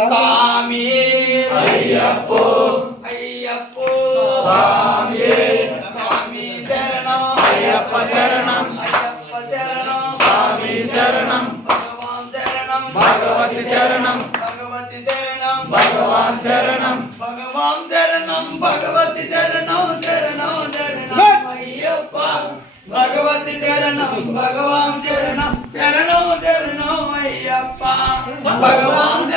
சாமி ஐயப்போ ஐயப்போ சாமி சாமி சரணம் ஐயப்ப சரணம் ஐயப்ப சரணம் சாமி சரணம் பகவான் சரணம் பகவதி சரணம் பகவதி சரணம் பகவான் சரணம் பகவான் சரணம் பகவதி சரணம் சரணம் சரணம் ஐயப்பா भगवती शरणम भगवान शरणम शरणम शरणम अय्यप्पा भगवान